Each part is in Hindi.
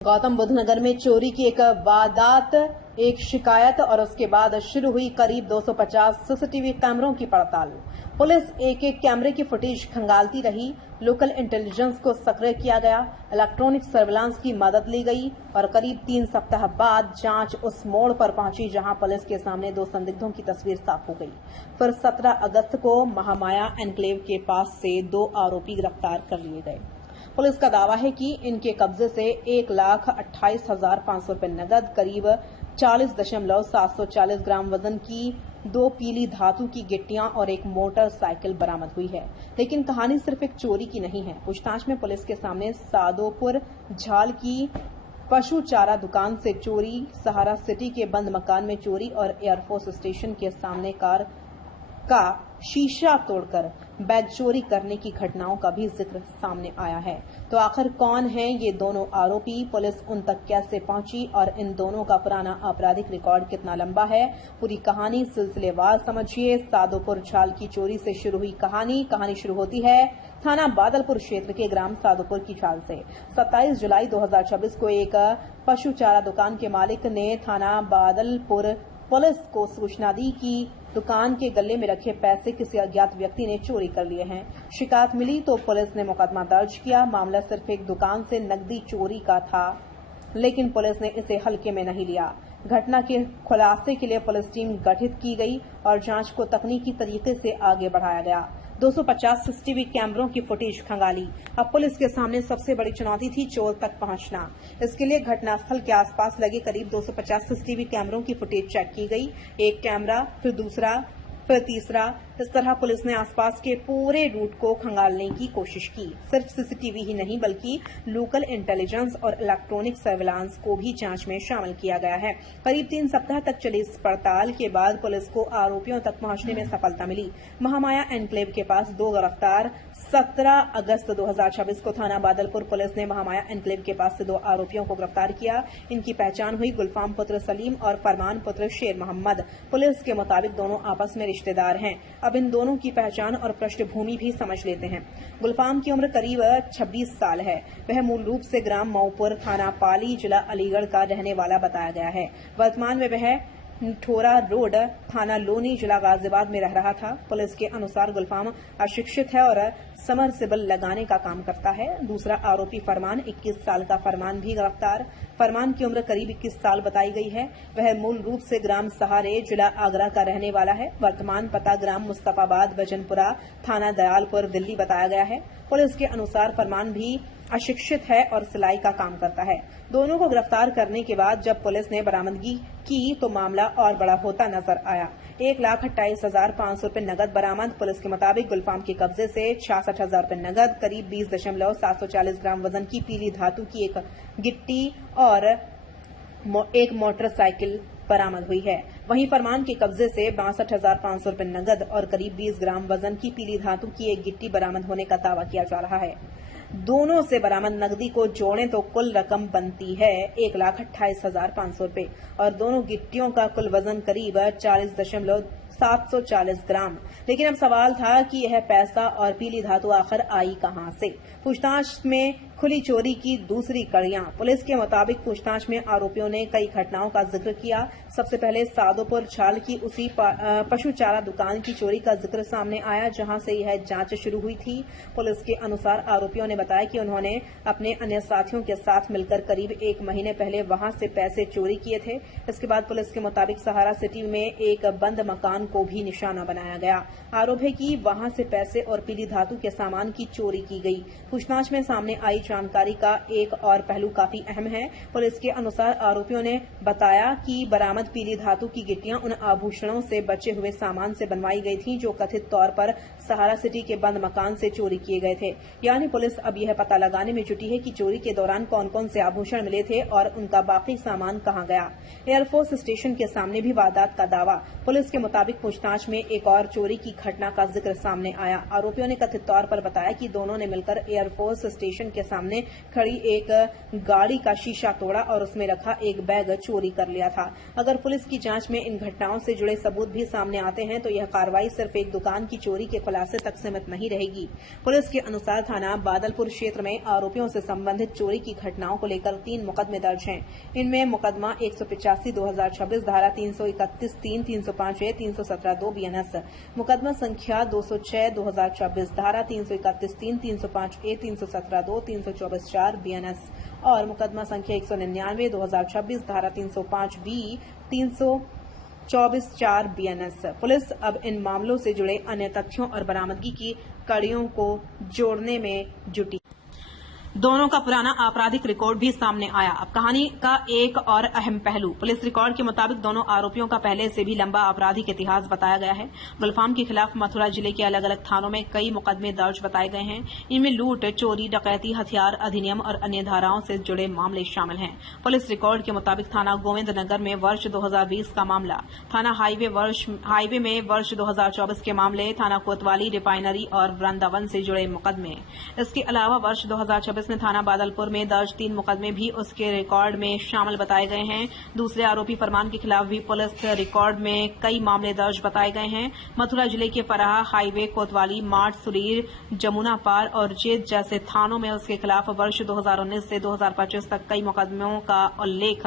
गौतम बुद्ध नगर में चोरी की एक वारदात, एक शिकायत और उसके बाद शुरू हुई करीब 250 सीसीटीवी कैमरों की पड़ताल। पुलिस एक एक कैमरे की फुटेज खंगालती रही। लोकल इंटेलिजेंस को सक्रिय किया गया, इलेक्ट्रॉनिक सर्विलांस की मदद ली गई और करीब 3 सप्ताह बाद जांच उस मोड़ पर पहुंची जहां पुलिस के सामने 2 संदिग्धों की तस्वीर साफ हो गई। फिर 17 अगस्त को महामाया एन्क्लेव के पास से 2 आरोपी गिरफ्तार कर लिए गए। पुलिस का दावा है कि इनके कब्जे से 1,28,500 रुपए नकद, करीब 40.740 ग्राम वजन की 2 पीली धातु की गिट्टियां और एक मोटरसाइकिल बरामद हुई है। लेकिन कहानी सिर्फ एक चोरी की नहीं है। पूछताछ में पुलिस के सामने सादोपुर झाल की पशु चारा दुकान से चोरी, सहारा सिटी के बंद मकान में चोरी और एयरफोर्स स्टेशन के सामने कार का शीशा तोड़कर बैग चोरी करने की घटनाओं का भी जिक्र सामने आया है। तो आखिर कौन है ये दोनों आरोपी, पुलिस उन तक कैसे पहुंची और इन दोनों का पुराना आपराधिक रिकॉर्ड कितना लंबा है, पूरी कहानी सिलसिलेवार समझिए। सादोपुर झाल की चोरी से शुरू हुई कहानी शुरू होती है थाना बादलपुर क्षेत्र के ग्राम सादोपुर की झाल से। 27 जुलाई 2026 को एक पशु चारा दुकान के मालिक ने थाना बादलपुर पुलिस को सूचना दी कि दुकान के गले में रखे पैसे किसी अज्ञात व्यक्ति ने चोरी कर लिए हैं। शिकायत मिली तो पुलिस ने मुकदमा दर्ज किया। मामला सिर्फ एक दुकान से नकदी चोरी का था, लेकिन पुलिस ने इसे हल्के में नहीं लिया। घटना के खुलासे के लिए पुलिस टीम गठित की गई और जांच को तकनीकी तरीके से आगे बढ़ाया गया। 250 सीसीटीवी कैमरों की फुटेज खंगाली। अब पुलिस के सामने सबसे बड़ी चुनौती थी चोर तक पहुंचना। इसके लिए घटनास्थल के आसपास लगे करीब 250 सीसीटीवी कैमरों की फुटेज चेक की गई। एक कैमरा, फिर दूसरा, फिर तीसरा। इस तरह पुलिस ने आसपास के पूरे रूट को खंगालने की कोशिश की। सिर्फ सीसीटीवी ही नहीं बल्कि लोकल इंटेलिजेंस और इलेक्ट्रॉनिक सर्विलांस को भी जांच में शामिल किया गया है। करीब 3 सप्ताह तक चली इस पड़ताल के बाद पुलिस को आरोपियों तक पहुंचने में सफलता मिली। महामाया एन्क्लेव के पास 2 गिरफ्तार। 17 अगस्त 2026 को थाना बादलपुर पुलिस ने महामाया एन्क्लेव के पास से 2 आरोपियों को गिरफ्तार किया। इनकी पहचान हुई गुलफाम पुत्र सलीम और फरमान पुत्र शेर मोहम्मद। पुलिस के मुताबिक दोनों आपस में रिश्तेदार हैं। अब इन दोनों की पहचान और पृष्ठभूमि भी समझ लेते हैं। गुलफाम की उम्र करीब 26 साल है। वह मूल रूप से ग्राम मऊपुर, थाना पाली, जिला अलीगढ़ का रहने वाला बताया गया है। वर्तमान में वह ठोरा रोड, थाना लोनी, जिला गाजियाबाद में रह रहा था। पुलिस के अनुसार गुलफाम अशिक्षित है और समरसेबल लगाने का काम करता है। दूसरा आरोपी फरमान, 21 साल का फरमान भी गिरफ्तार। फरमान की उम्र करीब 21 साल बताई गई है। वह मूल रूप से ग्राम सहारे, जिला आगरा का रहने वाला है। वर्तमान पता ग्राम मुस्तफाबाद, बजनपुरा, थाना दयालपुर, दिल्ली बताया गया है। पुलिस के अनुसार फरमान भी अशिक्षित है और सिलाई का काम करता है। दोनों को गिरफ्तार करने के बाद जब पुलिस ने बरामदगी की तो मामला और बड़ा होता नजर आया। 1,28,500 रुपए नकद बरामद। पुलिस के मुताबिक गुलफाम के कब्जे से 66,000 रुपए नकद, करीब 20.740 ग्राम वजन की पीली धातु की एक गिट्टी और एक मोटरसाइकिल बरामद हुई है। वहीं फरमान के कब्जे से 62,500 रुपए नकद और करीब 20 ग्राम वजन की पीली धातु की एक गिट्टी बरामद होने का दावा किया जा रहा है। दोनों से बरामद नकदी को जोड़ें तो कुल रकम बनती है 1,28,500 रुपए और दोनों गिट्टियों का कुल वजन करीब 40.740 ग्राम। लेकिन अब सवाल था कि यह पैसा और पीली धातु आखिर आई कहां से। पूछताछ में खुली चोरी की दूसरी कड़ियां। पुलिस के मुताबिक पूछताछ में आरोपियों ने कई घटनाओं का जिक्र किया। सबसे पहले सादोपुर झाल की उसी पशु चारा दुकान की चोरी का जिक्र सामने आया जहां से यह जांच शुरू हुई थी। पुलिस के अनुसार आरोपियों ने बताया कि उन्होंने अपने अन्य साथियों के साथ मिलकर करीब 1 महीने पहले वहां से पैसे चोरी किए थे। इसके बाद पुलिस के मुताबिक सहारा सिटी में एक बंद मकान को भी निशाना बनाया गया। आरोप है कि वहां से पैसे और पीली धातु के सामान की चोरी की गई। पूछताछ में सामने आई जानकारी का एक और पहलू काफी अहम है। पुलिस के अनुसार आरोपियों ने बताया कि बरामद पीली धातु की गिट्टियां उन आभूषणों से बचे हुए सामान से बनवाई गई थी जो कथित तौर पर सहारा सिटी के बंद मकान से चोरी किए गए थे। यानी पुलिस अब यह पता लगाने में जुटी है कि चोरी के दौरान कौन कौन से आभूषण मिले थे और उनका बाकी सामान कहां गया। एयरफोर्स स्टेशन के सामने भी वारदात का दावा। पुलिस के मुताबिक पूछताछ में एक और चोरी की घटना का जिक्र सामने आया। आरोपियों ने कथित तौर पर बताया कि दोनों ने मिलकर एयरफोर्स स्टेशन के सामने सामने खड़ी एक गाड़ी का शीशा तोड़ा और उसमें रखा एक बैग चोरी कर लिया था। अगर पुलिस की जांच में इन घटनाओं से जुड़े सबूत भी सामने आते हैं तो यह कार्रवाई सिर्फ एक दुकान की चोरी के खुलासे तक सीमित नहीं रहेगी। पुलिस के अनुसार थाना बादलपुर क्षेत्र में आरोपियों से संबंधित चोरी की घटनाओं को लेकर 3 मुकदमे दर्ज हैं। इनमें मुकदमा 185/2026 धारा 331(3), 305(a), 317(2) BNS, मुकदमा संख्या 206/2024 धारा 331(3), 305(a), 317(2), 324(4) BNS और मुकदमा संख्या 199/2026 धारा 305B, 324(4) BNS। पुलिस अब इन मामलों से जुड़े अन्य तथ्यों और बरामदगी की कड़ियों को जोड़ने में जुटी। दोनों का पुराना आपराधिक रिकॉर्ड भी सामने आया। अब कहानी का एक और अहम पहलू, पुलिस रिकॉर्ड के मुताबिक दोनों आरोपियों का पहले से भी लंबा आपराधिक इतिहास बताया गया है। गुलफाम के खिलाफ मथुरा जिले के अलग अलग थानों में कई मुकदमे दर्ज बताए गए हैं। इनमें लूट, चोरी, डकैती, हथियार अधिनियम और अन्य धाराओं से जुड़े मामले शामिल हैं। पुलिस रिकॉर्ड के मुताबिक थाना गोविंदनगर में वर्ष 2020 का मामला, थाना हाईवे में वर्ष 2024 के मामले, थाना कोतवाली, रिफाइनरी और वृंदावन से जुड़े मुकदमे। इसके अलावा वर्ष 2024 में थाना बादलपुर में दर्ज 3 मुकदमे भी उसके रिकॉर्ड में शामिल बताए गए हैं। दूसरे आरोपी फरमान के खिलाफ भी पुलिस रिकॉर्ड में कई मामले दर्ज बताए गए हैं। मथुरा जिले के फराहा, हाईवे, कोतवाली, मार्ट, सुरीर, जमुना पार और जेत जैसे थानों में उसके खिलाफ वर्ष 2019 से 2025 तक कई मुकदमों का उल्लेख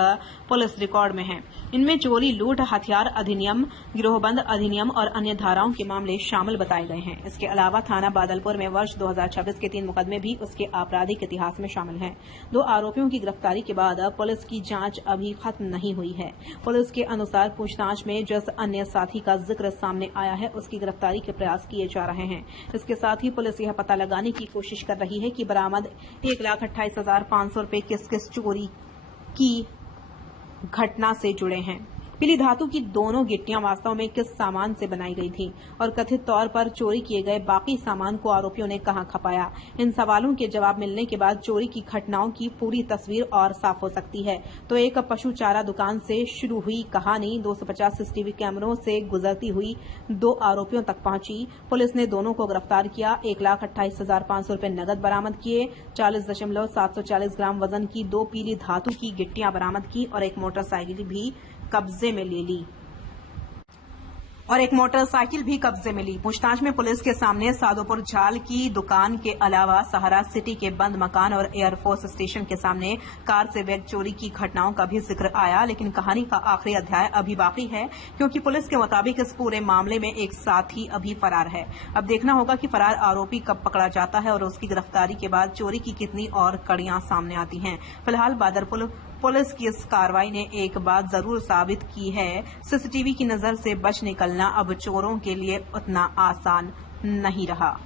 पुलिस रिकॉर्ड में है। इनमें चोरी, लूट, हथियार अधिनियम, गिरोहबंद अधिनियम और अन्य धाराओं के मामले शामिल बताए गए हैं। इसके अलावा थाना बादलपुर में वर्ष 2026 के 3 मुकदमे भी उसके आपराधिक इतिहास में शामिल हैं। 2 आरोपियों की गिरफ्तारी के बाद पुलिस की जांच अभी खत्म नहीं हुई है। पुलिस के अनुसार पूछताछ में जिस अन्य साथी का जिक्र सामने आया है उसकी गिरफ्तारी के प्रयास किए जा रहे हैं। इसके साथ ही पुलिस यह पता लगाने की कोशिश कर रही है कि बरामद 1,28,500 रुपए किस किस चोरी की घटना से जुड़े हैं। पीली धातु की दोनों गिट्टियां वास्तव में किस सामान से बनाई गई थी और कथित तौर पर चोरी किए गए बाकी सामान को आरोपियों ने कहां खपाया। इन सवालों के जवाब मिलने के बाद चोरी की घटनाओं की पूरी तस्वीर और साफ हो सकती है। तो एक पशु चारा दुकान से शुरू हुई कहानी 250 सीसीटीवी कैमरों से गुजरती हुई 2 आरोपियों तक पहुंची। पुलिस ने दोनों को गिरफ्तार किया। 1,28,500 रुपए नकद बरामद किए, 40.740 ग्राम वजन की 2 पीली धातु की गिट्टियां बरामद की और एक मोटरसाइकिल भी कब्जे में ले ली। पूछताछ में पुलिस के सामने सादोपुर झाल की दुकान के अलावा सहारा सिटी के बंद मकान और एयरफोर्स स्टेशन के सामने कार से बैग चोरी की घटनाओं का भी जिक्र आया। लेकिन कहानी का आखिरी अध्याय अभी बाकी है, क्योंकि पुलिस के मुताबिक इस पूरे मामले में एक साथी अभी फरार है। अब देखना होगा कि फरार आरोपी कब पकड़ा जाता है और उसकी गिरफ्तारी के बाद चोरी की कितनी और कड़ियां सामने आती हैं। फिलहाल बादलपुर पुलिस की इस कार्रवाई ने एक बात जरूर साबित की है, सीसीटीवी की नजर से बच निकलना अब चोरों के लिए उतना आसान नहीं रहा।